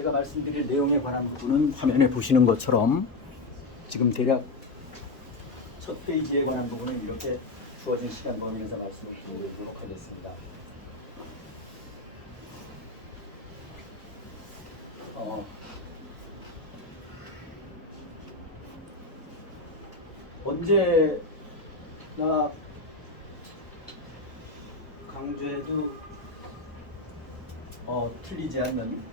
제가 말씀드릴 내용에 관한 부분은 화면에 보시는 것처럼 지금 대략 첫 페이지에 관한 부분은 이렇게 주어진 시간 범위에서 말씀을 드리도록 하겠습니다. 언제나 강조해도 틀리지 않는,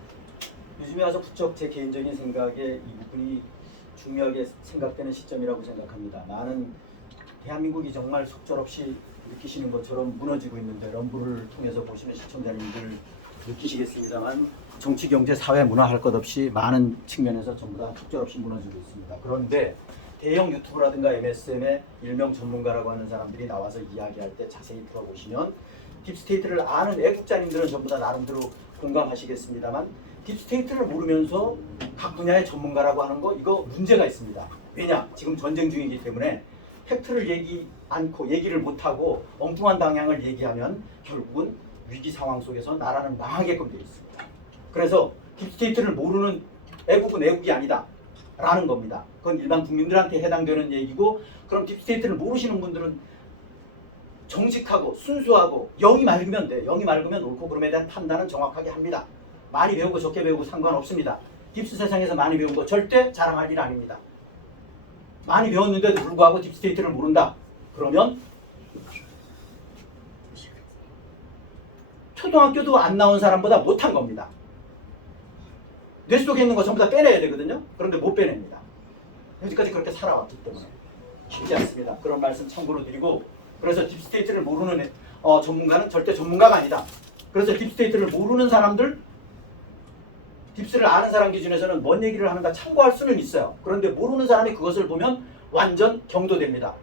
요즘에 와서 부쩍 제 개인적인 생각에 이 부분이 중요하게 생각되는 시점이라고 생각합니다. 많은 대한민국이 정말 속절없이 느끼시는 것처럼 무너지고 있는데, 럼블을 통해서 보시는 시청자님들 느끼시겠습니다만 정치, 경제, 사회, 문화 할 것 없이 많은 측면에서 전부 다 속절없이 무너지고 있습니다. 그런데 대형 유튜브라든가 MSM의 일명 전문가라고 하는 사람들이 나와서 이야기할 때 자세히 들어보시면 딥스테이트를 아는 애국자님들은 전부 다 나름대로 공감하시겠습니다만, 딥스테이트를 모르면서 각 분야의 전문가라고 하는 거, 이거 문제가 있습니다. 왜냐? 지금 전쟁 중이기 때문에 팩트를 얘기를 못하고 엉뚱한 방향을 얘기하면 결국은 위기 상황 속에서 나라는 망하게끔 되어 있습니다. 그래서 딥스테이트를 모르는 애국은 애국이 아니다 라는 겁니다. 그건 일반 국민들한테 해당되는 얘기고, 그럼 딥스테이트를 모르시는 분들은 정직하고 순수하고 영이 맑으면 돼. 영이 맑으면 옳고 그름에 대한 판단은 정확하게 합니다. 많이 배우고 적게 배우고 상관없습니다. 딥스 세상에서 많이 배운 거 절대 자랑할 일 아닙니다. 많이 배웠는데도 불구하고 딥스테이트를 모른다. 그러면 초등학교도 안 나온 사람보다 못한 겁니다. 뇌 속에 있는 거 전부 다 빼내야 되거든요. 그런데 못 빼냅니다. 여기까지 그렇게 살아왔기 때문에 쉽지 않습니다. 그런 말씀 참고로 드리고, 그래서 딥스테이트를 모르는 전문가는 절대 전문가가 아니다. 그래서 딥스테이트를 모르는 사람들, 딥스를 아는 사람 기준에서는 뭔 얘기를 하는가 참고할 수는 있어요. 그런데 모르는 사람이 그것을 보면 완전 경도됩니다.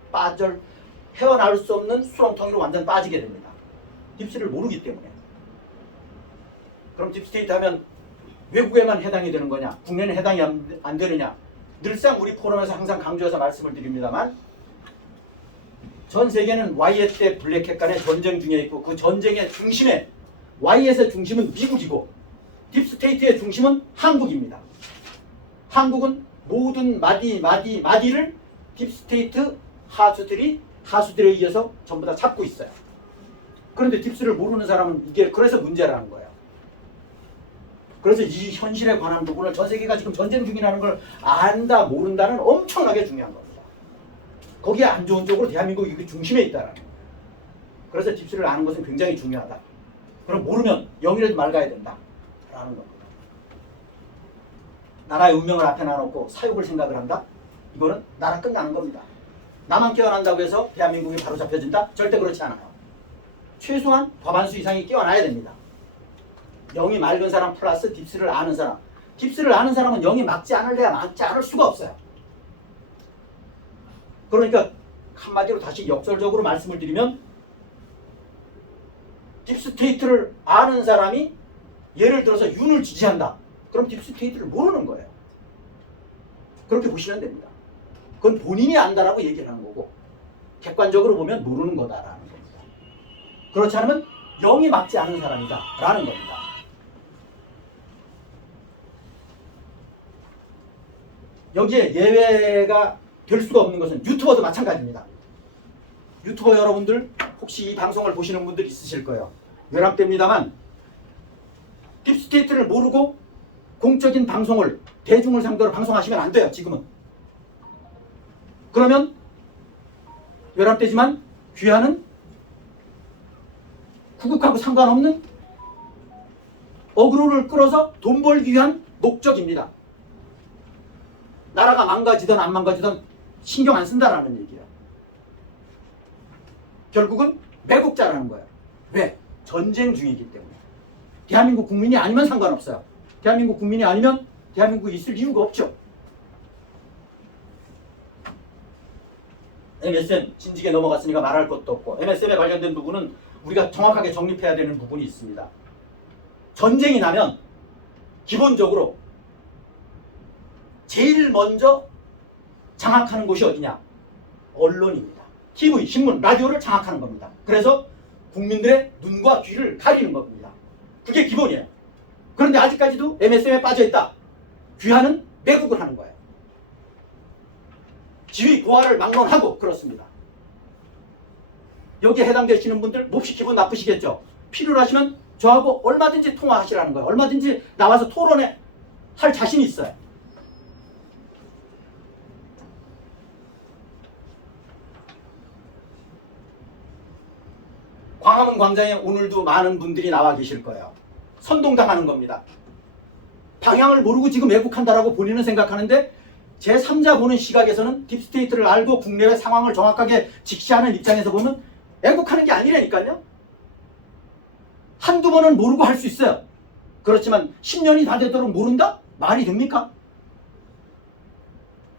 헤어나올 수 없는 수렁텅이로 완전 빠지게 됩니다. 딥스를 모르기 때문에. 그럼 딥스테이트 하면 외국에만 해당이 되는 거냐? 국내는 해당이 안 되느냐? 늘상 우리 포럼에서 항상 강조해서 말씀을 드립니다만, 전 세계는 와이엇 블랙햇 간의 전쟁 중에 있고, 그 전쟁의 중심에, 와이엇의 중심은 미국이고 딥스테이트의 중심은 한국입니다. 한국은 모든 마디를 딥스테이트 하수들에 의해서 전부 다 잡고 있어요. 그런데 딥스를 모르는 사람은 이게 그래서 문제라는 거예요. 그래서 이 현실에 관한 부분을 전 세계가 지금 전쟁 중이라는 걸 안다 모른다는 엄청나게 중요한 겁니다. 거기에 안 좋은 쪽으로 대한민국이 그 중심에 있다라는 거예요. 그래서 딥스를 아는 것은 굉장히 중요하다. 그럼 모르면 영이라도 맑아야 된다 라는 겁니다. 나라의 운명을 앞에 놔놓고 사육을 생각을 한다? 이거는 나라 끝나는 겁니다. 나만 깨어난다고 해서 대한민국이 바로 잡혀진다? 절대 그렇지 않아요. 최소한 과반수 이상이 깨어나야 됩니다. 영이 맑은 사람 플러스 딥스를 아는 사람. 딥스를 아는 사람은 영이 막지 않을래야 막지 않을 수가 없어요. 그러니까 한마디로 다시 역설적으로 말씀을 드리면, 딥스테이트를 아는 사람이 예를 들어서 윤을 지지한다. 그럼 딥스테이트를 모르는 거예요. 그렇게 보시면 됩니다. 그건 본인이 안다라고 얘기를 하는 거고, 객관적으로 보면 모르는 거다라는 겁니다. 그렇지 않으면 영이 막지 않은 사람이다 라는 겁니다. 여기에 예외가 될 수가 없는 것은 유튜버도 마찬가지입니다. 유튜버 여러분들 혹시 이 방송을 보시는 분들 있으실 거예요. 외람됩니다만 딥스테이트를 모르고 공적인 방송을, 대중을 상대로 방송하시면 안 돼요. 지금은. 그러면 외람되지만 귀하는 구국하고 상관없는 어그로를 끌어서 돈 벌기 위한 목적입니다. 나라가 망가지든 안 망가지든 신경 안 쓴다라는 얘기예요. 결국은 매국자라는 거예요. 왜? 전쟁 중이기 때문에. 대한민국 국민이 아니면 상관없어요. 대한민국 국민이 아니면 대한민국이 있을 이유가 없죠. MSM 진지게 넘어갔으니까 말할 것도 없고, MSM에 관련된 부분은 우리가 정확하게 정립해야 되는 부분이 있습니다. 전쟁이 나면 기본적으로 제일 먼저 장악하는 곳이 어디냐? 언론입니다. TV, 신문, 라디오를 장악하는 겁니다. 그래서 국민들의 눈과 귀를 가리는 겁니다. 그게 기본이에요. 그런데 아직까지도 MSM에 빠져있다. 귀하는 매국을 하는 거예요. 지위 고하를 막론하고 그렇습니다. 여기에 해당되시는 분들 몹시 기분 나쁘시겠죠. 필요로 하시면 저하고 얼마든지 통화하시라는 거예요. 얼마든지 나와서 토론에 할 자신이 있어요. 광화문 광장에 오늘도 많은 분들이 나와 계실 거예요. 선동당하는 겁니다. 방향을 모르고 지금 왜곡한다라고 본인은 생각하는데 제3자 보는 시각에서는 딥스테이트를 알고 국내의 상황을 정확하게 직시하는 입장에서 보면 왜곡하는 게 아니라니까요. 한두 번은 모르고 할 수 있어요. 그렇지만 10년이 다 되도록 모른다? 말이 됩니까?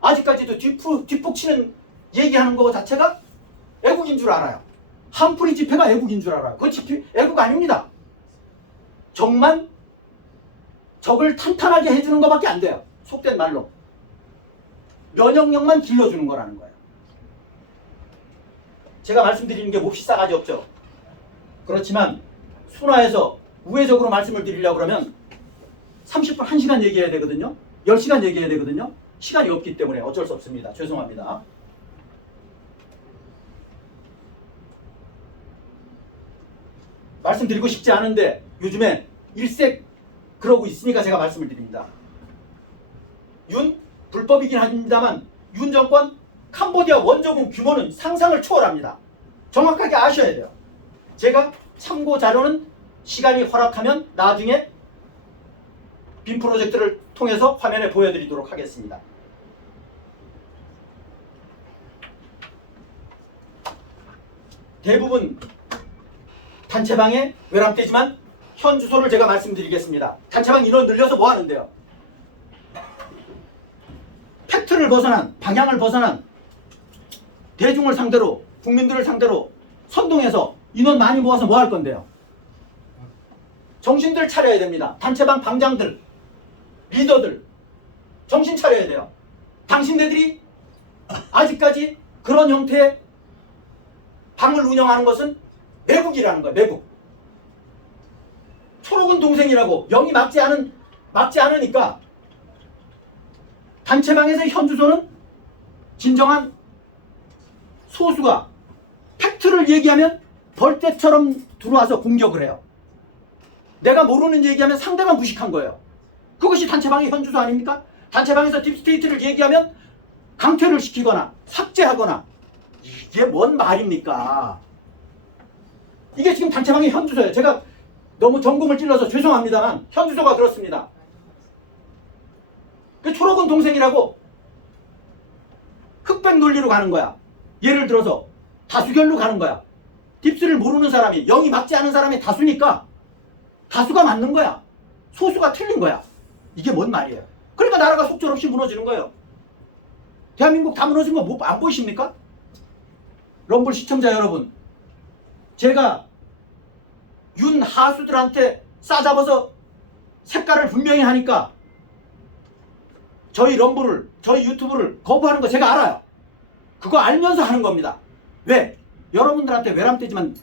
아직까지도 뒷북 치는 얘기하는 거 자체가 애국인 줄 알아요. 한풀이 집회가 애국인 줄 알아요. 그거 애국 아닙니다. 적만 적을 탄탄하게 해주는 것밖에 안 돼요. 속된 말로. 면역력만 길러주는 거라는 거예요. 제가 말씀드리는 게 몹시 싸가지 없죠. 그렇지만 순화해서 우회적으로 말씀을 드리려고 그러면 30분, 1시간 얘기해야 되거든요. 10시간 얘기해야 되거든요. 시간이 없기 때문에 어쩔 수 없습니다. 죄송합니다. 말씀드리고 싶지 않은데 요즘에 일색 그러고 있으니까 제가 말씀을 드립니다. 윤 불법이긴 합니다만 윤 정권 캄보디아 원조군 규모는 상상을 초월합니다. 정확하게 아셔야 돼요. 제가 참고 자료는 시간이 허락하면 나중에 빔 프로젝트를 통해서 화면에 보여드리도록 하겠습니다. 대부분 단체방에 외람되지만 현 주소를 제가 말씀드리겠습니다. 단체방 인원 늘려서 뭐 하는데요? 팩트를 벗어난, 방향을 벗어난 대중을 상대로, 국민들을 상대로 선동해서 인원 많이 모아서 뭐 할 건데요? 정신들 차려야 됩니다. 단체방 방장들, 리더들 정신 차려야 돼요. 당신네들이 아직까지 그런 형태의 방을 운영하는 것은 매국이라는 거예요. 매국. 초록은 동생이라고 영이 막지 않으니까 단체방에서 현 주소는 진정한 소수가 팩트를 얘기하면 벌떼처럼 들어와서 공격을 해요. 내가 모르는 얘기하면 상대가 무식한 거예요. 그것이 단체방의 현 주소 아닙니까? 단체방에서 딥스테이트를 얘기하면 강퇴를 시키거나 삭제하거나 이게 뭔 말입니까? 이게 지금 단체방의 현 주소예요. 제가 너무 전공을 찔러서 죄송합니다만 현 주소가 그렇습니다. 그 초록은 동생이라고 흑백 논리로 가는 거야. 예를 들어서 다수결로 가는 거야. 딥스를 모르는 사람이, 영이 막지 않은 사람이 다수니까 다수가 맞는 거야. 소수가 틀린 거야. 이게 뭔 말이에요? 그러니까 나라가 속절없이 무너지는 거예요. 대한민국 다 무너진 거 안 보이십니까? 럼블 시청자 여러분, 제가 윤 하수들한테 싸잡아서 색깔을 분명히 하니까 저희 럼블을, 저희 유튜브를 거부하는 거 제가 알아요. 그거 알면서 하는 겁니다. 왜? 여러분들한테 외람되지만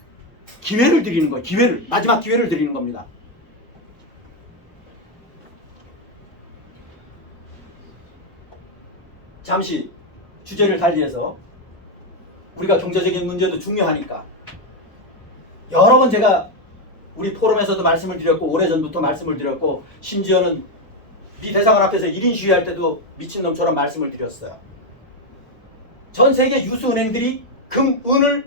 기회를 드리는 거예요. 기회를, 마지막 기회를 드리는 겁니다. 잠시 주제를 달리해서 우리가 경제적인 문제도 중요하니까 여러 번 제가 우리 포럼에서도 말씀을 드렸고 오래전부터 말씀을 드렸고 심지어는 미 대사관 앞에서 1인 시위할 때도 미친놈처럼 말씀을 드렸어요. 전 세계 유수은행들이 금, 은을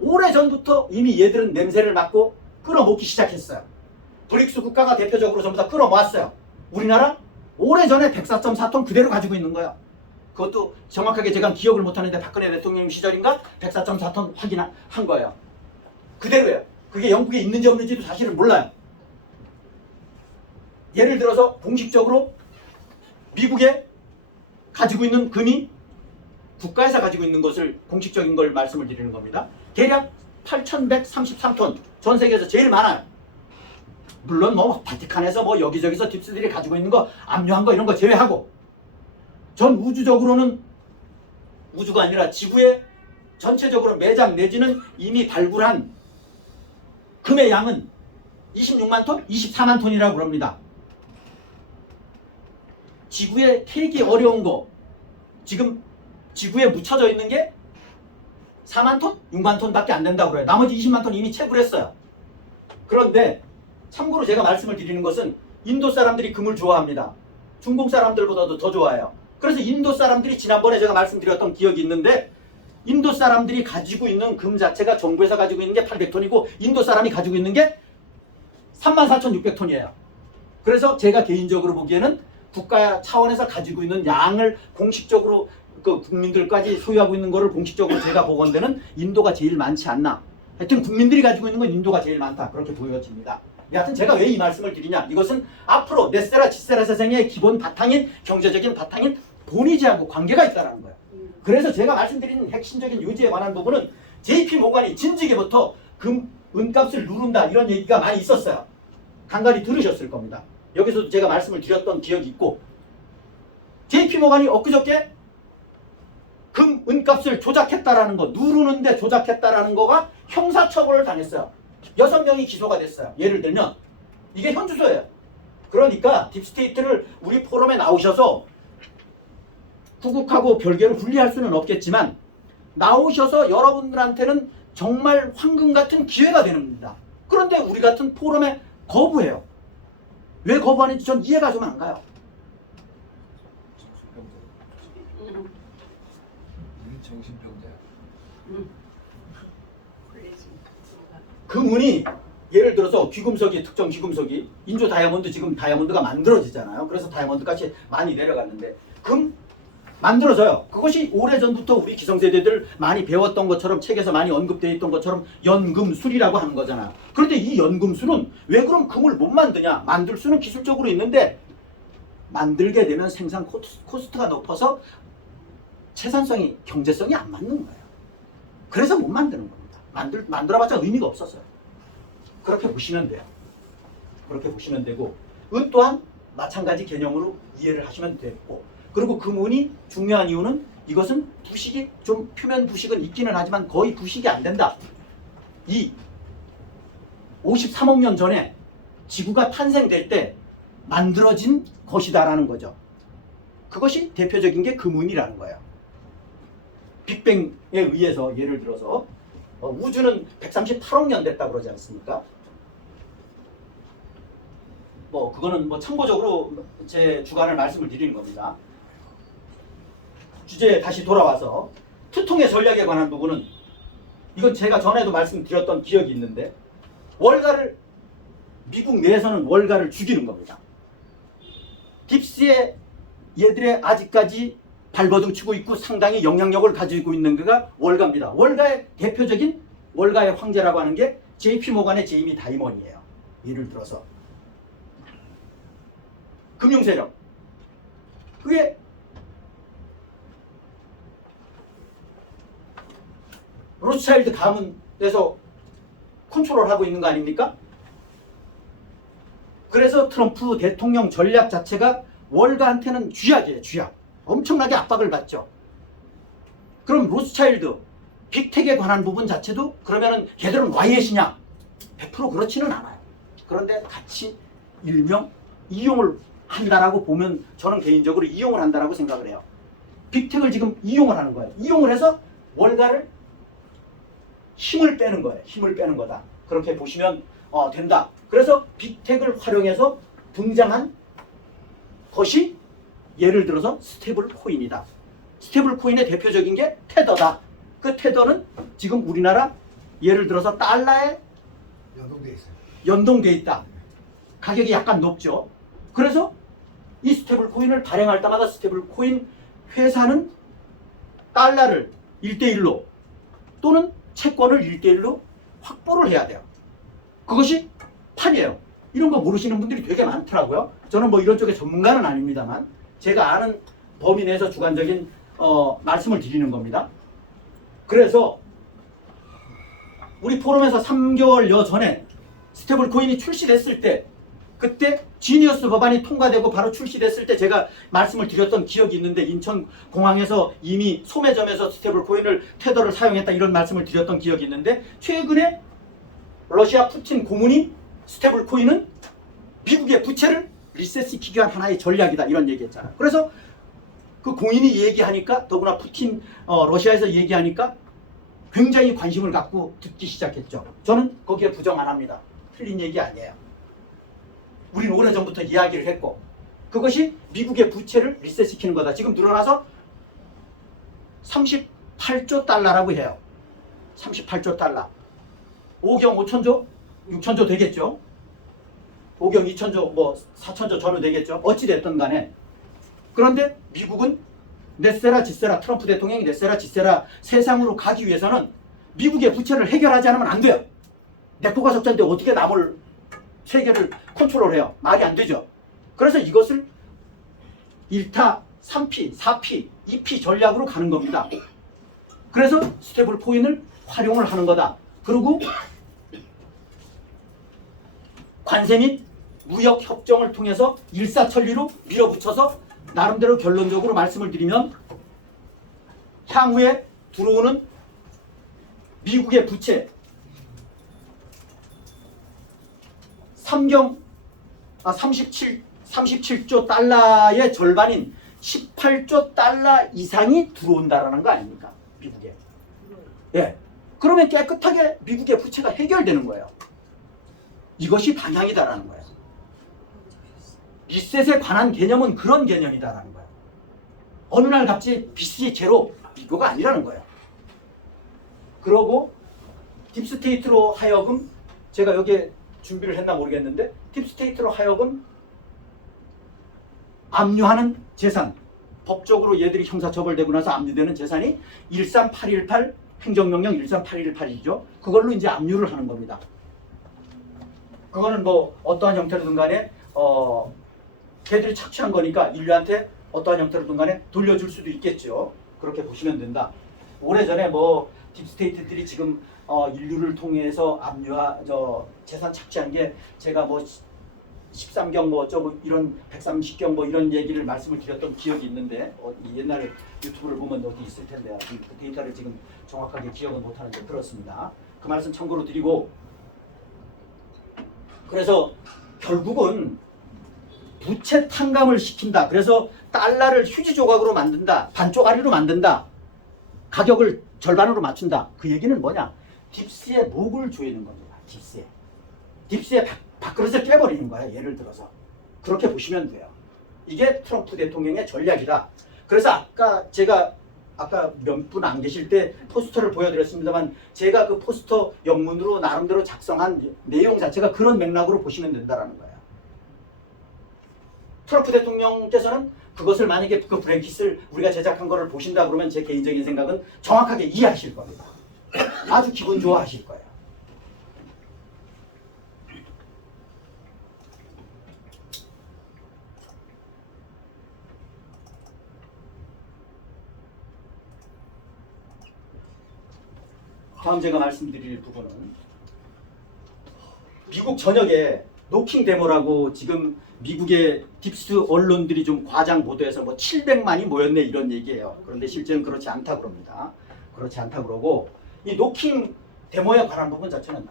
오래전부터 이미 얘들은 냄새를 맡고 끌어모기 시작했어요. 브릭스 국가가 대표적으로 전부 다 끌어모았어요. 우리나라 오래전에 104.4톤 그대로 가지고 있는 거예요. 그것도 정확하게 제가 기억을 못하는데 박근혜 대통령 시절인가 104.4톤 확인한 거예요. 그대로예요. 그게 영국에 있는지 없는지도 사실은 몰라요. 예를 들어서 공식적으로 미국에 가지고 있는 금이 국가에서 가지고 있는 것을 공식적인 걸 말씀을 드리는 겁니다. 대략 8,133톤 전 세계에서 제일 많아요. 물론 뭐 바티칸에서 뭐 여기저기서 딥스들이 가지고 있는 거 압류한 거 이런 거 제외하고 전 우주적으로는 우주가 아니라 지구의 전체적으로 매장 내지는 이미 발굴한 금의 양은 26만 톤, 24만 톤이라고 그럽니다. 지구에 캐기 어려운 거 지금 지구에 묻혀져 있는 게 4만 톤? 6만 톤밖에 안 된다고 그래요. 나머지 20만 톤 이미 채굴했어요. 그런데 참고로 제가 말씀을 드리는 것은 인도 사람들이 금을 좋아합니다. 중국 사람들보다도 더 좋아해요. 그래서 인도 사람들이 지난번에 제가 말씀드렸던 기억이 있는데 인도 사람들이 가지고 있는 금 자체가 정부에서 가지고 있는 게 800톤이고 인도 사람이 가지고 있는 게 34,600톤이에요. 그래서 제가 개인적으로 보기에는 국가 차원에서 가지고 있는 양을 공식적으로 그 국민들까지 소유하고 있는 거를 공식적으로 제가 보건대는 인도가 제일 많지 않나. 하여튼 국민들이 가지고 있는 건 인도가 제일 많다. 그렇게 보여집니다. 여하튼 제가 왜 이 말씀을 드리냐. 이것은 앞으로 넷세라 지세라 세상의 기본 바탕인 경제적인 바탕인 본의지하고 관계가 있다는 거예요. 그래서 제가 말씀드리는 핵심적인 요지에 관한 부분은 JP 모간이 진지게부터 금, 은값을 누른다 이런 얘기가 많이 있었어요. 간간히 들으셨을 겁니다. 여기서도 제가 말씀을 드렸던 기억이 있고 JP 모간이 엊그저께 금, 은값을 조작했다라는 거, 누르는데 조작했다라는 거가 형사처벌을 당했어요. 6명이 기소가 됐어요. 예를 들면 이게 현주소예요. 그러니까 딥스테이트를 우리 포럼에 나오셔서 구국하고 별개로 분리할 수는 없겠지만 나오셔서 여러분들한테는 정말 황금 같은 기회가 되는 겁니다. 그런데 우리 같은 포럼에 거부해요. 왜 거부하는지 전 이해가 좀 안 가요. 정신병자야. 금은이 예를 들어서 귀금속이 특정 귀금속이 인조 다이아몬드 지금 다이아몬드가 만들어지잖아요. 그래서 다이아몬드 값이 많이 내려갔는데 금 만들어져요. 그것이 오래전부터 우리 기성세대들 많이 배웠던 것처럼 책에서 많이 언급되어 있던 것처럼 연금술이라고 하는 거잖아요. 그런데 이 연금술은 왜 그럼 금을 못 만드냐? 만들 수는 기술적으로 있는데 만들게 되면 생산 코스트가 높아서 생산성이 경제성이 안 맞는 거예요. 그래서 못 만드는 겁니다. 만들어봤자 의미가 없었어요. 그렇게 보시면 돼요. 그렇게 보시면 되고 은 또한 마찬가지 개념으로 이해를 하시면 되고 그리고 금은이 중요한 이유는 이것은 부식이 좀 표면 부식은 있기는 하지만 거의 부식이 안 된다. 이 53억 년 전에 지구가 탄생될 때 만들어진 것이다라는 거죠. 그것이 대표적인 게 금은이라는 거예요. 빅뱅에 의해서 예를 들어서 우주는 138억 년 됐다고 그러지 않습니까? 뭐 그거는 뭐 참고적으로 제 주관을 말씀을 드리는 겁니다. 주제에 다시 돌아와서 투통의 전략에 관한 부분은 이건 제가 전에도 말씀드렸던 기억이 있는데 월가를 미국 내에서는 월가를 죽이는 겁니다. 딥스에 얘들의 아직까지 발버둥 치고 있고 상당히 영향력을 가지고 있는 게가 월가입니다. 월가의 대표적인 월가의 황제라고 하는 게 JP 모간의 제이미 다이먼이에요. 예를 들어서 금융세력 그게 로스차일드 가문에서 컨트롤하고 있는 거 아닙니까? 그래서 트럼프 대통령 전략 자체가 월가한테는 쥐약이에요. 쥐약. 엄청나게 압박을 받죠. 그럼 로스차일드 빅텍에 관한 부분 자체도 그러면은 걔들은 와이엇이냐? 100% 그렇지는 않아요. 그런데 같이 일명 이용을 한다라고 보면 저는 개인적으로 이용을 한다라고 생각을 해요. 빅텍을 지금 이용을 하는 거예요. 이용을 해서 월가를 힘을 빼는 거예요. 힘을 빼는 거다. 그렇게 보시면 된다. 그래서 빅텍을 활용해서 등장한 것이 예를 들어서 스테이블 코인이다. 스테이블 코인의 대표적인 게 테더다. 그 테더는 지금 우리나라 예를 들어서 달러에 연동돼 있다. 가격이 약간 높죠. 그래서 이 스테이블 코인을 발행할 때마다 스테이블 코인 회사는 달러를 1대1로 또는 채권을 1대1로 확보를 해야 돼요. 그것이 판이에요. 이런 거 모르시는 분들이 되게 많더라고요. 저는 뭐 이런 쪽에 전문가는 아닙니다만 제가 아는 범위 내에서 주관적인 말씀을 드리는 겁니다. 그래서 우리 포럼에서 3개월여 전에 스테이블 코인이 출시됐을 때 그때 지니어스 법안이 통과되고 바로 출시됐을 때 제가 말씀을 드렸던 기억이 있는데 인천공항에서 이미 소매점에서 스테이블 코인을 테더를 사용했다 이런 말씀을 드렸던 기억이 있는데 최근에 러시아 푸틴 고문이 스테이블 코인은 미국의 부채를 리셋시키기 위한 하나의 전략이다 이런 얘기했잖아요. 그래서 그 공인이 얘기하니까 더구나 푸틴 러시아에서 얘기하니까 굉장히 관심을 갖고 듣기 시작했죠. 저는 거기에 부정 안 합니다. 틀린 얘기 아니에요. 우리는 오래전부터 이야기를 했고 그것이 미국의 부채를 리셋시키는 거다. 지금 늘어나서 38조 달러라고 해요. 38조 달러. 5경 5천조? 6천조 되겠죠. 5경 2천조, 뭐 4천조 전후 되겠죠. 어찌 됐든 간에. 그런데 미국은 넷세라 짓세라 트럼프 대통령이 넷세라 짓세라 세상으로 가기 위해서는 미국의 부채를 해결하지 않으면 안 돼요. 내 코가 석자인데 어떻게 남을 세계를 컨트롤해요? 말이 안 되죠. 그래서 이것을 1타, 3피, 4피, 2피 전략으로 가는 겁니다. 그래서 스테이블 코인을 활용을 하는 거다. 그리고 관세 및 무역 협정을 통해서 일사천리로 밀어붙여서 나름대로 결론적으로 말씀을 드리면 향후에 들어오는 미국의 부채 37조 달러의 절반인 18조 달러 이상이 들어온다라는 거 아닙니까? 미국에. 예. 그러면 깨끗하게 미국의 부채가 해결되는 거예요. 이것이 방향이다라는 거예요. 리셋에 관한 개념은 그런 개념이다라는 거예요. 어느 날 갑자기 빚이 제로 이거가 아니라는 거예요. 그러고 딥스테이트로 하여금 제가 여기에 준비를 했나 모르겠는데 딥스테이트로 하여금 압류하는 재산 법적으로 얘들이 형사처벌되고 나서 압류되는 재산이 13818 행정명령 13818이죠. 그걸로 이제 압류를 하는 겁니다. 그거는 뭐 어떠한 형태로든 간에 걔들이 착취한 거니까 인류한테 어떠한 형태로든 간에 돌려줄 수도 있겠죠. 그렇게 보시면 된다. 오래전에 뭐 딥스테이트들이 지금 인류를 통해서 재산 착취한 게 제가 뭐 13경 뭐 어쩌고 이런 130경 뭐 이런 얘기를 말씀을 드렸던 기억이 있는데 옛날 유튜브를 보면 어디 있을 텐데 그 데이터를 지금 정확하게 기억은 못하는데 그렇습니다. 그 말씀 참고로 드리고 그래서 결국은 부채 탕감을 시킨다. 그래서 달러를 휴지 조각으로 만든다. 반쪽아리로 만든다. 가격을 절반으로 맞춘다. 그 얘기는 뭐냐? 딥스의 목을 조이는 겁니다. 딥스의 밥그릇을 깨버리는 거예요. 예를 들어서. 그렇게 보시면 돼요. 이게 트럼프 대통령의 전략이다. 그래서 제가 아까 몇 분 안 계실 때 포스터를 보여드렸습니다만 제가 그 포스터 영문으로 나름대로 작성한 내용 자체가 그런 맥락으로 보시면 된다는 거예요. 트럼프 대통령께서는 그것을 만약에 그 브렉킷을 우리가 제작한 거를 보신다 그러면 제 개인적인 생각은 정확하게 이해하실 겁니다. 아주 기분 좋아하실 거예요. 다음 제가 말씀드릴 부분은 미국 전역에 노킹 데모라고 지금 미국의 딥스 언론들이 좀 과장 보도해서 뭐 700만이 모였네 이런 얘기예요. 그런데 실제는 그렇지 않다 그럽니다. 그렇지 않다 그러고 이 노킹 데모에 관한 부분 자체는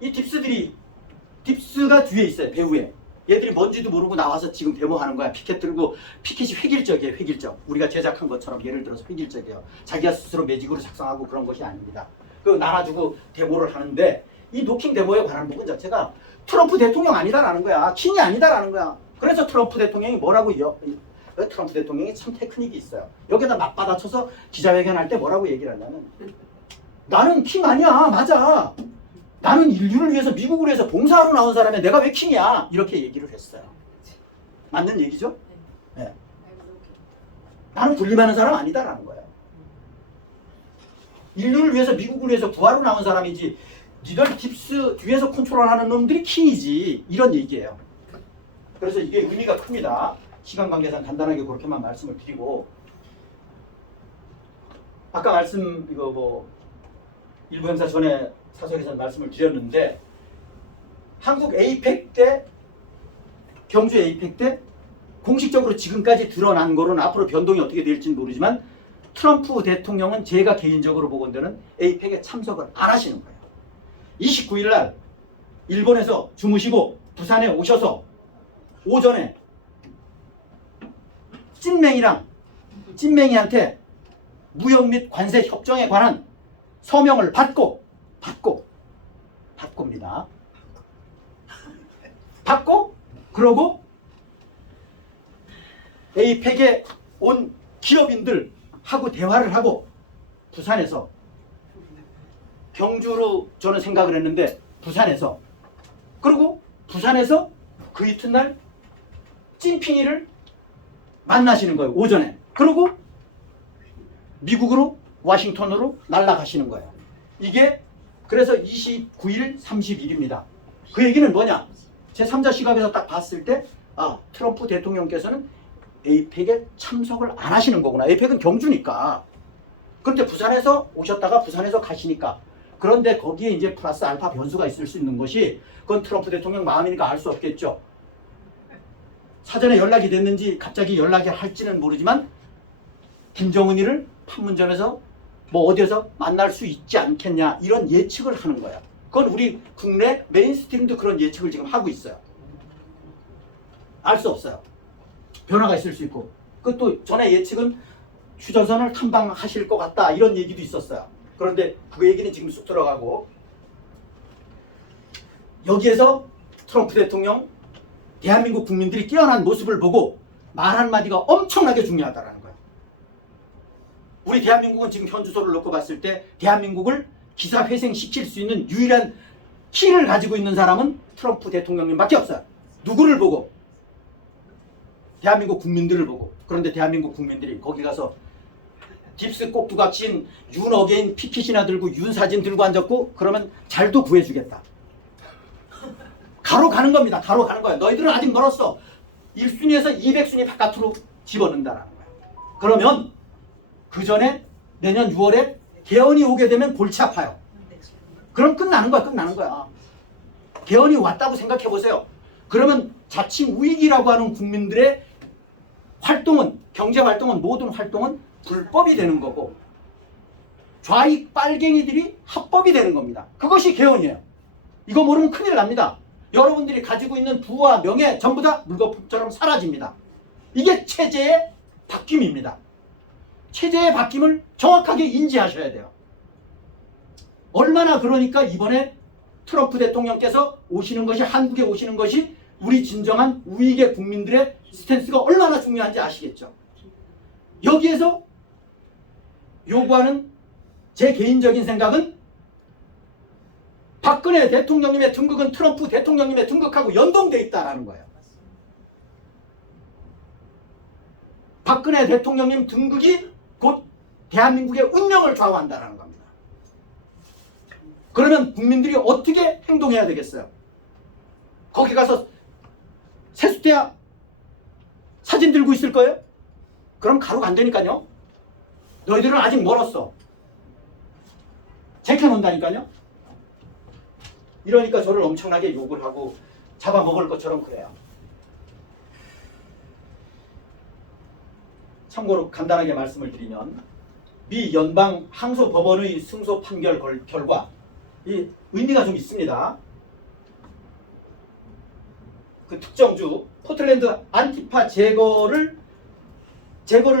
이 딥스가 뒤에 있어요. 배후에. 얘들이 뭔지도 모르고 나와서 지금 데모하는 거야. 피켓 들고 피켓이 획일적이에요. 획일적. 우리가 제작한 것처럼 예를 들어서 획일적이에요. 자기가 스스로 매직으로 작성하고 그런 것이 아닙니다. 그 나눠주고 데모를 하는데 이 노킹 데모에 관한 부분 자체가 트럼프 대통령 아니다라는 거야. 킹이 아니다라는 거야. 그래서 트럼프 대통령이 뭐라고 트럼프 대통령이 참 테크닉이 있어요. 여기다 맞받아쳐서 기자회견할 때 뭐라고 얘기를 하냐면 나는 킹 아니야. 맞아. 나는 인류를 위해서 미국을 위해서 봉사하러 나온 사람이야. 내가 왜 킹이야. 이렇게 얘기를 했어요. 맞는 얘기죠? 네. 나는 군림하는 사람 아니다라는 거예요. 인류를 위해서 미국을 위해서 구하러 나온 사람이지 니들 딥스 뒤에서 컨트롤하는 놈들이 킹이지 이런 얘기예요. 그래서 이게 의미가 큽니다. 시간 관계상 간단하게 그렇게만 말씀을 드리고 아까 이거 뭐 일부 행사 전에 사석에서 말씀을 드렸는데 한국 에이펙 때 경주 에이펙 때 공식적으로 지금까지 드러난 거로는 앞으로 변동이 어떻게 될지는 모르지만 트럼프 대통령은 제가 개인적으로 보건대는 에이펙에 참석을 안 하시는 거예요. 29일 날 일본에서 주무시고 부산에 오셔서 오전에 찐맹이한테 무역 및 관세 협정에 관한 서명을 받고입니다. 받고 그러고 에이펙에 온 기업인들하고 대화를 하고 부산에서 경주로 저는 생각을 했는데 부산에서 그리고 부산에서 그 이튿날 찐핑이를 만나시는 거예요. 오전에. 그리고 미국으로 워싱턴으로 날아가시는 거예요. 이게 그래서 29일, 30일입니다. 그 얘기는 뭐냐? 제3자 시각에서 딱 봤을 때 트럼프 대통령께서는 에이펙에 참석을 안 하시는 거구나. 에이펙은 경주니까. 그런데 부산에서 오셨다가 부산에서 가시니까. 그런데 거기에 이제 플러스 알파 변수가 있을 수 있는 것이 그건 트럼프 대통령 마음이니까 알 수 없겠죠. 사전에 연락이 됐는지 갑자기 연락이 할지는 모르지만 김정은이를 판문점에서 뭐 어디에서 만날 수 있지 않겠냐 이런 예측을 하는 거야. 그건 우리 국내 메인스트림도 그런 예측을 지금 하고 있어요. 알 수 없어요. 변화가 있을 수 있고. 그것도 전에 예측은 휴전선을 탐방하실 것 같다 이런 얘기도 있었어요. 그런데 그 얘기는 지금 쑥 들어가고 여기에서 트럼프 대통령 대한민국 국민들이 깨어난 모습을 보고 말 한마디가 엄청나게 중요하다라는 거예요. 우리 대한민국은 지금 현주소를 놓고 봤을 때 대한민국을 기사회생시킬 수 있는 유일한 키를 가지고 있는 사람은 트럼프 대통령님밖에 없어요. 누구를 보고? 대한민국 국민들을 보고. 그런데 대한민국 국민들이 거기 가서 딥스 꼭두각신 윤 어게인 피켓이나 들고 윤 사진 들고 앉았고 그러면 잘도 구해주겠다. 가로 가는 겁니다. 가로 가는 거야. 너희들은 아직 멀었어. 1순위에서 200순위 바깥으로 집어넣는다라는 거야. 그러면 그 전에 내년 6월에 개헌이 오게 되면 골치 아파요. 그럼 끝나는 거야. 끝나는 거야. 개헌이 왔다고 생각해 보세요. 그러면 자칭 우익이라고 하는 국민들의 활동은 경제 활동은 모든 활동은 불법이 되는 거고 좌익 빨갱이들이 합법이 되는 겁니다. 그것이 개헌이에요. 이거 모르면 큰일 납니다. 여러분들이 가지고 있는 부와 명예 전부 다 물거품처럼 사라집니다. 이게 체제의 바뀜입니다. 체제의 바뀜을 정확하게 인지하셔야 돼요. 얼마나 그러니까 이번에 트럼프 대통령께서 오시는 것이 한국에 오시는 것이 우리 진정한 우익의 국민들의 스탠스가 얼마나 중요한지 아시겠죠. 여기에서 요구하는 제 개인적인 생각은 박근혜 대통령님의 등극은 트럼프 대통령님의 등극하고 연동되어 있다는 거예요. 박근혜 대통령님 등극이 곧 대한민국의 운명을 좌우한다는 겁니다. 그러면 국민들이 어떻게 행동해야 되겠어요? 거기 가서 세수대야 사진 들고 있을 거예요? 그럼 가로 간다니까요. 너희들은 아직 멀었어. 제껴놓는다니까요. 이러니까 저를 엄청나게 욕을 하고 잡아먹을 것처럼 그래요. 참고로 간단하게 말씀을 드리면 미 연방 항소법원의 승소 판결 결과 이 의미가 좀 있습니다. 그 특정주 포틀랜드 안티파 제거를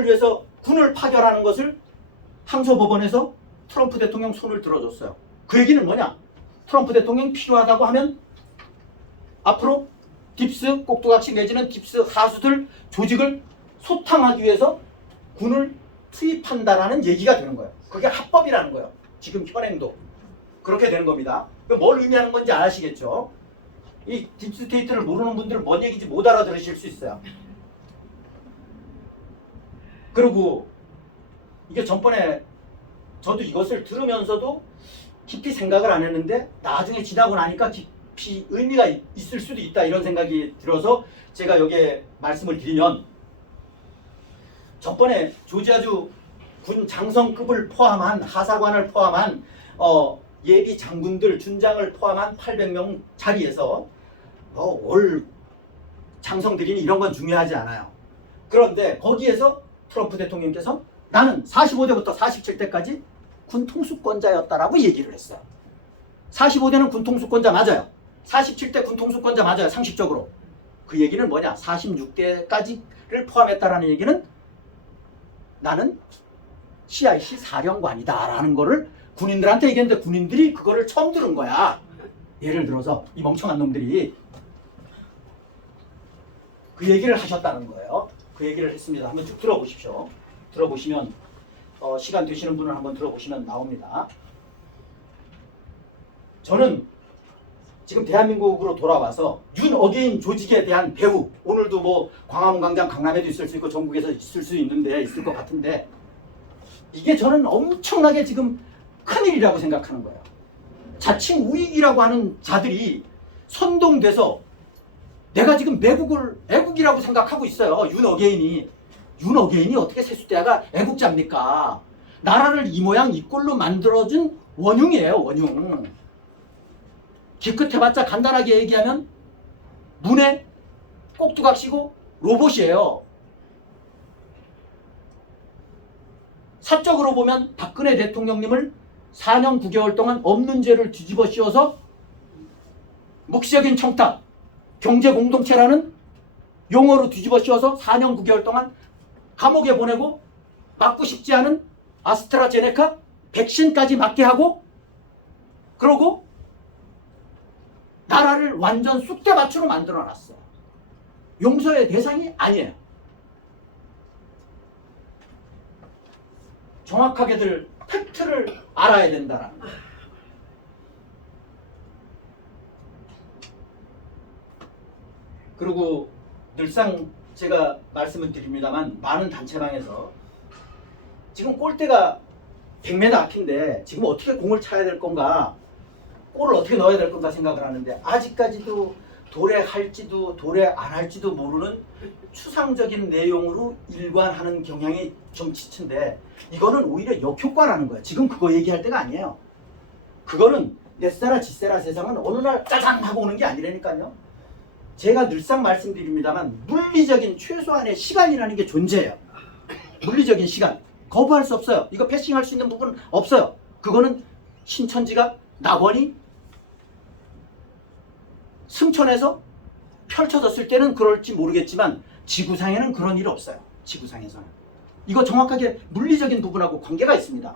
위해서 군을 파견하는 것을 항소법원에서 트럼프 대통령 손을 들어줬어요. 그 얘기는 뭐냐? 트럼프 대통령 필요하다고 하면 앞으로 딥스 꼭두각시 내지는 딥스 하수들 조직을 소탕하기 위해서 군을 투입한다라는 얘기가 되는 거예요. 그게 합법이라는 거예요. 지금 현행도 그렇게 되는 겁니다. 뭘 의미하는 건지 아시겠죠? 이 딥스테이트를 모르는 분들은 뭔 얘기인지 못 알아들으실 수 있어요. 그리고 이게 전번에 저도 이것을 들으면서도 깊이 생각을 안 했는데 나중에 지나고 나니까 깊이 의미가 있을 수도 있다 이런 생각이 들어서 제가 여기에 말씀을 드리면 전번에 조지아주 군 장성급을 포함한 하사관을 포함한 예비 장군들 준장을 포함한 800명 자리에서 올 장성들이니 이런 건 중요하지 않아요. 그런데 거기에서 트럼프 대통령께서 나는 45대부터 47대까지 군 통수권자였다라고 얘기를 했어요. 45대는 군 통수권자 맞아요. 47대 군 통수권자 맞아요. 상식적으로. 그 얘기는 뭐냐? 46대까지를 포함했다라는 얘기는 나는 CIC 사령관이다라는 거를 군인들한테 얘기했는데 군인들이 그거를 처음 들은 거야. 예를 들어서 이 멍청한 놈들이 그 얘기를 하셨다는 거예요. 그 얘기를 했습니다. 한번 쭉 들어보십시오. 들어보시면 시간 되시는 분은 한번 들어보시면 나옵니다. 저는 지금 대한민국으로 돌아와서 윤어게인 조직에 대한 배우, 오늘도 뭐 광화문 광장 강남에도 있을 수 있고 전국에서 있을 수 있는데 있을 것 같은데 이게 저는 엄청나게 지금 큰일이라고 생각하는 거예요. 자칭 우익이라고 하는 자들이 선동돼서 내가 지금 애국이라고 생각하고 있어요. 윤어게인이 어떻게 세수대야가 애국자입니까? 나라를 이 모양 이 꼴로 만들어준 원흉이에요. 원흉. 기껏해봤자 간단하게 얘기하면 문에 꼭두각 씌고 로봇이에요. 사적으로 보면 박근혜 대통령님을 4년 9개월 동안 없는 죄를 뒤집어 씌워서 묵시적인 청탁, 경제공동체라는 용어로 뒤집어 씌워서 4년 9개월 동안 감옥에 보내고 맞고 싶지 않은 아스트라제네카 백신까지 맞게 하고 그러고 나라를 완전 쑥대밭으로 만들어놨어. 용서의 대상이 아니에요. 정확하게들 팩트를 알아야 된다라는 거예요. 그리고 늘상 제가 말씀을 드립니다만 많은 단체방에서 지금 골대가 100m 앞인데 지금 어떻게 공을 차야 될 건가, 골을 어떻게 넣어야 될 건가 생각을 하는데 아직까지도 도래할지도 도래 안 할지도 모르는 추상적인 내용으로 일관하는 경향이 좀 짙은데 이거는 오히려 역효과라는 거예요. 지금 그거 얘기할 때가 아니에요. 그거는 넷세라 지세라 세상은 어느 날 짜잔 하고 오는 게 아니라니까요. 제가 늘상 말씀드립니다만 물리적인 최소한의 시간이라는 게 존재해요. 물리적인 시간. 거부할 수 없어요. 이거 패싱할 수 있는 부분은 없어요. 그거는 신천지가 낙원이 승천해서 펼쳐졌을 때는 그럴지 모르겠지만 지구상에는 그런 일이 없어요. 지구상에서는. 이거 정확하게 물리적인 부분하고 관계가 있습니다.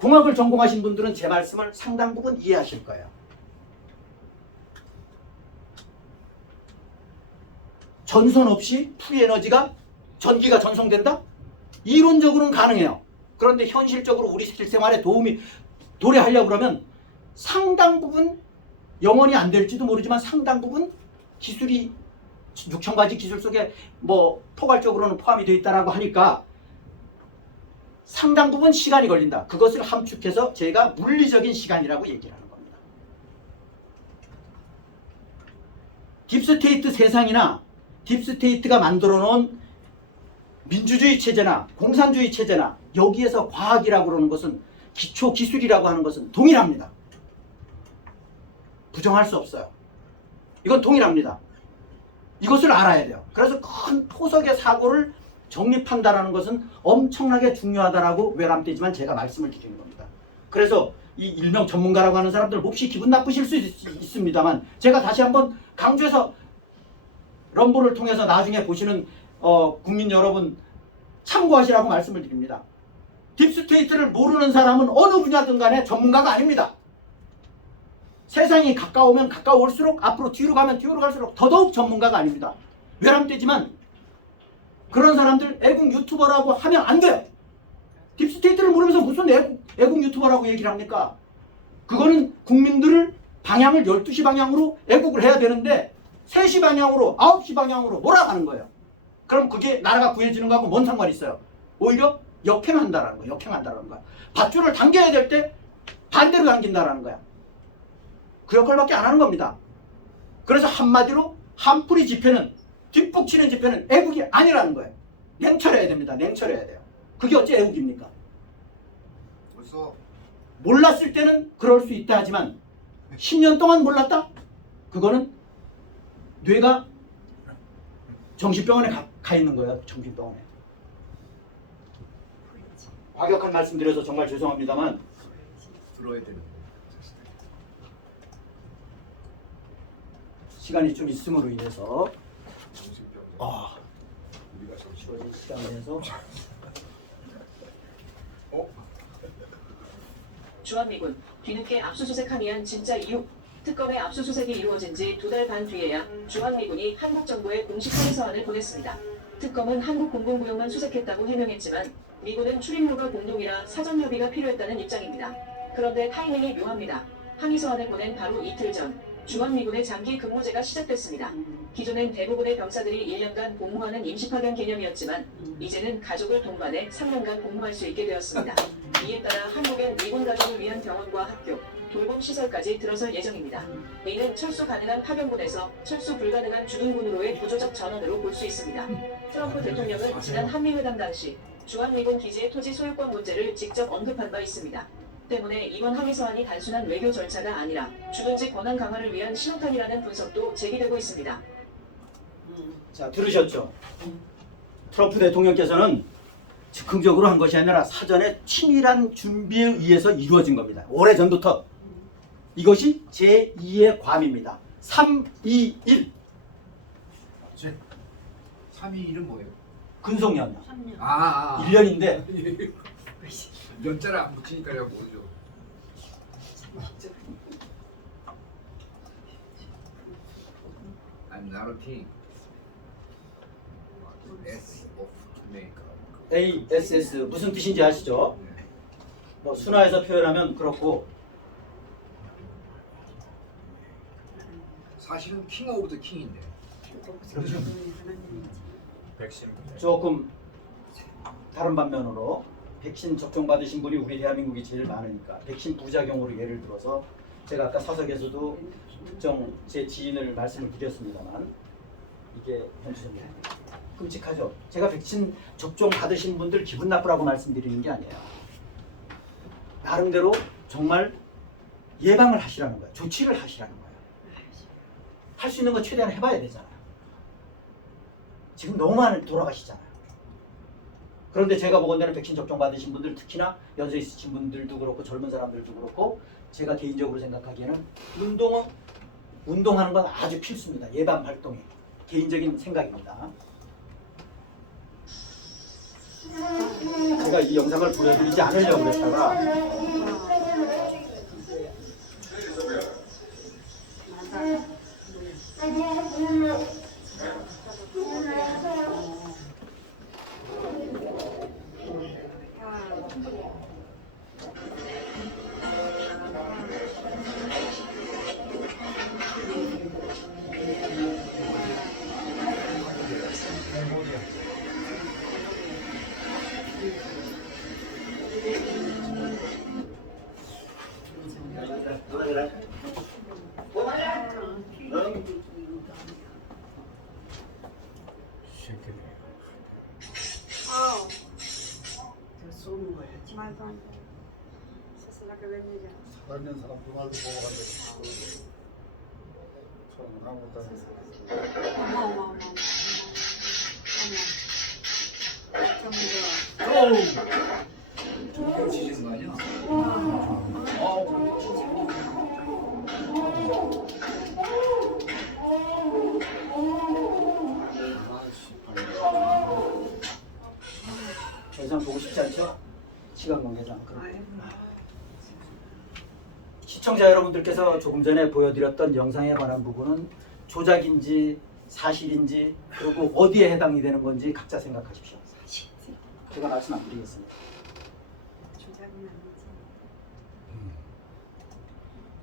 공학을 전공하신 분들은 제 말씀을 상당 부분 이해하실 거예요. 전선 없이 프리에너지가 전기가 전송된다? 이론적으로는 가능해요. 그런데 현실적으로 우리 실생활에 도래하려고 그러면 상당 부분 영원히 안 될지도 모르지만 상당 부분 기술이 6,000가지 기술 속에 뭐 포괄적으로는 포함이 되어 있다라고 하니까 상당 부분 시간이 걸린다. 그것을 함축해서 제가 물리적인 시간이라고 얘기를 하는 겁니다. 딥스테이트 세상이나 딥스테이트가 만들어 놓은 민주주의 체제나 공산주의 체제나 여기에서 과학이라고 그러는 것은 기초 기술이라고 하는 것은 동일합니다. 부정할 수 없어요. 이건 동일합니다. 이것을 알아야 돼요. 그래서 큰 포석의 사고를 정립한다는 것은 엄청나게 중요하다라고 외람되지만 제가 말씀을 드리는 겁니다. 그래서 이 일명 전문가라고 하는 사람들 몹시 기분 나쁘실 수 있습니다만 제가 다시 한번 강조해서 럼블을 통해서 나중에 보시는 국민 여러분 참고하시라고 말씀을 드립니다. 딥스테이트를 모르는 사람은 어느 분야든 간에 전문가가 아닙니다. 세상이 가까우면 가까울수록 앞으로 뒤로 가면 뒤로 갈수록 더더욱 전문가가 아닙니다. 외람되지만 그런 사람들 애국 유튜버라고 하면 안 돼요. 딥스테이트를 모르면서 무슨 애국 유튜버라고 얘기를 합니까? 그거는 국민들을 방향을 12시 방향으로 애국을 해야 되는데 3시 방향으로 9시 방향으로 몰아가는 거예요. 그럼 그게 나라가 구해지는 거하고 뭔 상관이 있어요? 오히려 역행한다라는 거예요. 역행한다라는 거야. 밧줄을 당겨야 될 때 반대로 당긴다라는 거야. 그 역할밖에 안 하는 겁니다. 그래서 한마디로 한풀이 집회는 뒷북치는 집회는 애국이 아니라는 거예요. 냉철해야 됩니다. 냉철해야 돼요. 그게 어째 애국입니까? 벌써 몰랐을 때는 그럴 수 있다 하지만 10년 동안 몰랐다? 그거는 뇌가 정신병원에 가 있는 거예요. 정신병원에. 과격한 말씀 드려서 정말 죄송합니다만 들어야 되는 시간이 좀 있음으로 인해서 정신병자. 우리가 정신. 주어진 시간에서 주한미군 뒤늦게 압수수색 항의한 진짜 이유. 특검의 압수수색이 이루어진 지 2달 반 뒤에야 주한미군이 한국 정부에 공식 항의 서한을 보냈습니다. 특검은 한국 공공구역만 수색했다고 해명했지만 미군은 출입로가 공동이라 사전 협의가 필요했다는 입장입니다. 그런데 타이밍이 묘합니다. 항의 서한을 보낸 바로 이틀 전 주한미군의 장기 근무제가 시작됐습니다. 기존엔 대부분의 병사들이 1년간 복무하는 임시파견 개념이었지만 이제는 가족을 동반해 3년간 복무할 수 있게 되었습니다. 이에 따라 한국엔 미군 가족을 위한 병원과 학교, 돌봄 시설까지 들어설 예정입니다. 이는 철수 가능한 파견군에서 철수 불가능한 주둔군으로의 구조적 전환으로 볼 수 있습니다. 트럼프 대통령은 지난 한미회담 당시 주한미군 기지의 토지 소유권 문제를 직접 언급한 바 있습니다. 때문에 이번 항의 서한이 단순한 외교 절차가 아니라 주둔지 권한 강화를 위한 신호탄이라는 분석도 제기되고 있습니다. 자, 들으셨죠? 트럼프 대통령께서는 즉흥적으로 한 것이 아니라 사전에 치밀한 준비에 의해서 이루어진 겁니다. 오래전부터. 이것이 제2의 괌입니다. 3, 2, 1. 3위 1은 뭐예요? 근속연요. 1년인데 1년인데 연자를 안 붙이니까 내가 모르죠. I'm not a king. S of America. ASS 무슨 뜻인지 아시죠? 뭐 순화해서 표현하면 그렇고 사실은 킹 오브 더 킹인데. 백신 조금 다른 반면으로 백신 접종 받으신 분이 우리 대한민국이 제일 많으니까 백신 부작용으로 예를 들어서 제가 아까 사석에서도 특정 제 지인을 말씀을 드렸습니다만 이게 현실입니다. 끔찍하죠. 제가 백신 접종 받으신 분들 기분 나쁘라고 말씀드리는 게 아니에요. 나름대로 정말 예방을 하시라는 거예요. 조치를 하시라는 거예요. 할 수 있는 건 최대한 해봐야 되잖아요. 지금 너무 많이 돌아가시잖아요. 그런데 제가 보건대는 백신 접종 받으신 분들, 특히나 연세 있으신 분들도 그렇고 젊은 사람들도 그렇고 제가 개인적으로 생각하기에는 운동하는 건 아주 필수입니다. 예방 활동이 개인적인 생각입니다. 제가 이 영상을 보여드리지 않으려고 했다가 쏘는 거야. 말도 안 돼. 스스로가 웬일이야. 살아있는 사람 그 말도 보고 간대. 저는 아무것도 안 했어요. 어머. 어머. 전부 지지는 거 아니야? 더 이상 보고 싶지 않죠? 시간 관계상. 시청자 여러분들께서 조금 전에 보여드렸던 영상에 관한 부분은 조작인지 사실인지 그리고 어디에 해당이 되는 건지 각자 생각하십시오. 제가 말씀 안 드리겠습니다. 조작은 아니지.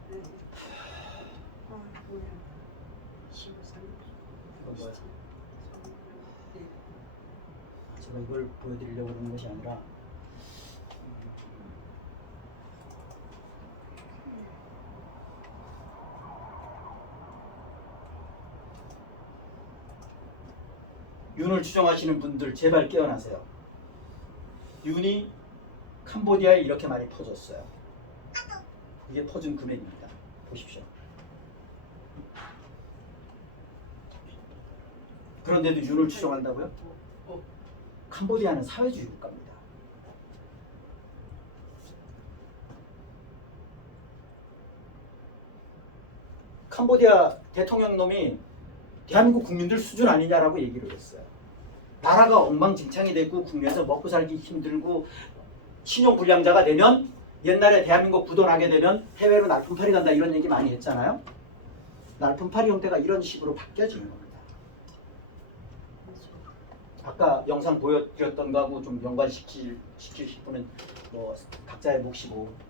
네. 뭐야. 15살. 이건 뭐야? 제가 이걸 보여드리려고 하는 것이 아니라 윤을 추정하시는 분들 제발 깨어나세요. 윤이 캄보디아에 이렇게 많이 퍼졌어요. 이게 퍼준 금액입니다. 보십시오. 그런데도 윤을 추정한다고요? 캄보디아는 사회주의 국가입니다. 캄보디아 대통령 놈이 대한민국 국민들 수준 아니냐라고 얘기를 했어요. 나라가 엉망진창이 되고 국내에서 먹고 살기 힘들고 신용불량자가 되면 옛날에 대한민국 부도나게 되면 해외로 날품팔이 간다 이런 얘기 많이 했잖아요. 날품팔이 형태가 이런 식으로 바뀌어지는 겁니다. 아까 영상 보여드렸던 거하고 좀 연관시키고 싶으면 뭐 각자의 몫이고.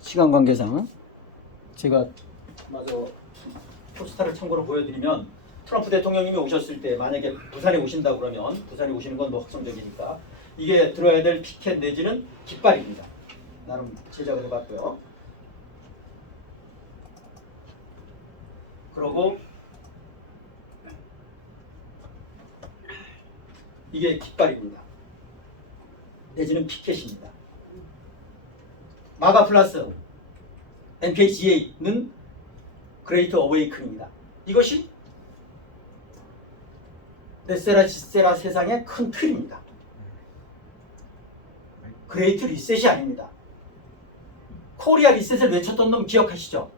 시간 관계상 제가 마저 포스터를 참고로 보여드리면 트럼프 대통령님이 오셨을 때 만약에 부산에 오신다 그러면 부산에 오시는 건 뭐 확정적이니까 이게 들어야 될 피켓 내지는 깃발입니다. 나름 제작을 해봤고요. 그리고 이게 깃발입니다. 내지는 피켓입니다. 마가 플러스 NKGA는 그레이트 어웨이큰입니다. 이것이 네세라 지세라 세상의 큰 틀입니다. 그레이트 리셋이 아닙니다. 코리아 리셋을 외쳤던 놈 기억하시죠?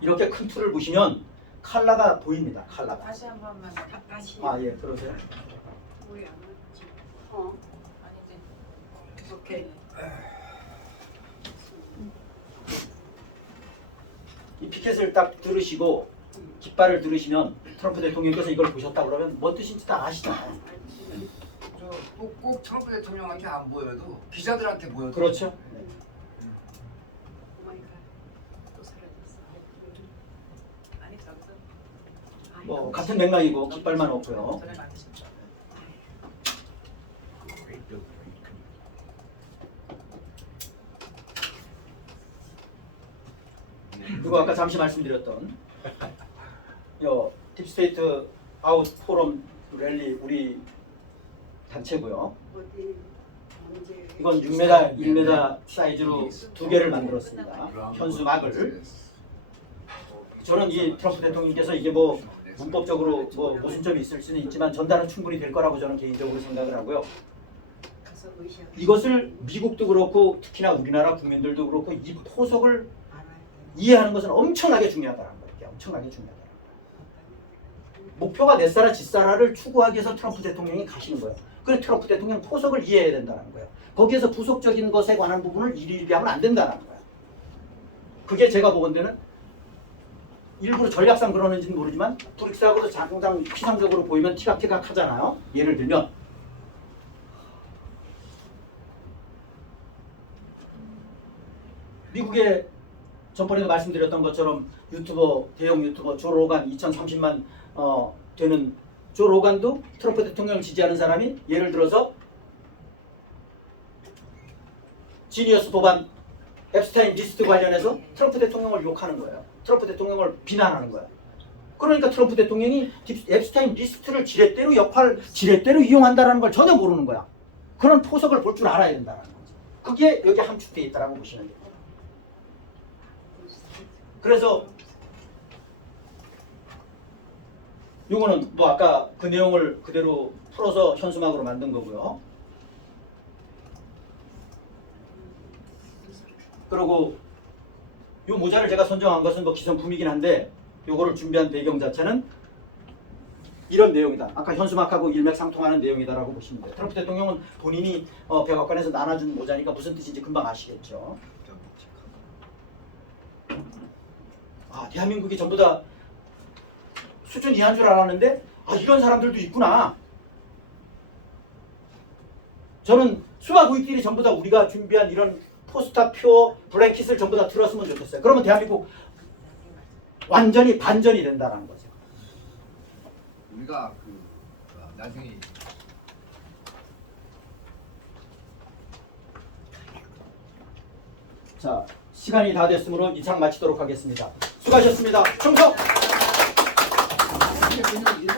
이렇게 큰 틀을 보시면 칼라가 보입니다. 칼라가. 다시 한 번만 다시. 아, 예, 들어오세요. 우리 안 왔지. 아니지. 오케이. 이 피켓을 딱 들으시고 깃발을 들으시면 트럼프 대통령께서 이걸 보셨다 그러면 뭔 뜻인지 다 아시잖아요. 꼭 트럼프 대통령한테 안 보여도 기자들한테 보여도 그렇죠? 오마이갓. 또 사라졌어. 아니 저기서. 뭐 같은 맥락이고 깃발만 없고요. 전에 만드셨죠. 그리고 아까 잠시 말씀드렸던 요 딥스테이트 아웃 포럼 랠리 우리 단체고요. 어디 언제? 이건 6m, 1m 사이즈로 두 개를 만들었습니다. 현수막을. 저는 이 트럼프 대통령께서 이게 뭐 문법적으로 뭐 모순점이 있을 수는 있지만 전달은 충분히 될 거라고 저는 개인적으로 생각을 하고요. 가서 의시하고 이것을 미국도 그렇고 특히나 우리나라 국민들도 그렇고 이 포석을 알아야 돼. 이해하는 것은 엄청나게 중요하다는 거예요. 엄청나게 중요하다. 목표가 넷사라 짓사라를 추구하기 위해서 트럼프 대통령이 가시는 거예요. 그래서 트럼프 대통령 포석을 이해해야 된다는 거예요. 거기에서 부속적인 것에 관한 부분을 일일비하면 안 된다는 거예요. 그게 제가 보건대는 일부러 전략상 그러는지는 모르지만 브릭스하고도 장당 피상적으로 보이면 티각티각하잖아요. 예를 들면 미국의 전번에도 말씀드렸던 것처럼 유튜버 대형 유튜버 조 로간 2030만 되는 조 로간도 트럼프 대통령을 지지하는 사람이 예를 들어서 지니어스 법안 앱스타인 리스트 관련해서 트럼프 대통령을 욕하는 거예요. 트럼프 대통령을 비난하는 거예요. 그러니까 트럼프 대통령이 앱스타인 리스트를 지렛대로 이용한다는 걸 전혀 모르는 거야. 그런 포석을 볼 줄 알아야 된다는 거죠. 그게 여기 함축되어 있다고 보시면 돼요. 그래서 요거는 뭐 아까 그 내용을 그대로 풀어서 현수막으로 만든 거고요. 그리고 요 모자를 제가 선정한 것은 뭐 기성품이긴 한데 요거를 준비한 배경 자체는 이런 내용이다. 아까 현수막하고 일맥상통하는 내용이다라고 보시면 돼요. 트럼프 대통령은 본인이 백악관에서 나눠준 모자니까 무슨 뜻인지 금방 아시겠죠. 아, 대한민국이 전부 다 수준 이하인 줄 알았는데 이런 사람들도 있구나. 저는 수박 우익들이 전부 다 우리가 준비한 이런 포스터표, 블랭킷을 전부 다 들었으면 좋겠어요. 그러면 대한민국 완전히 반전이 된다는 거죠. 우리가 나중에 자, 시간이 다 됐으므로 이상 마치도록 하겠습니다. 수고하셨습니다. 충성! 있는 일도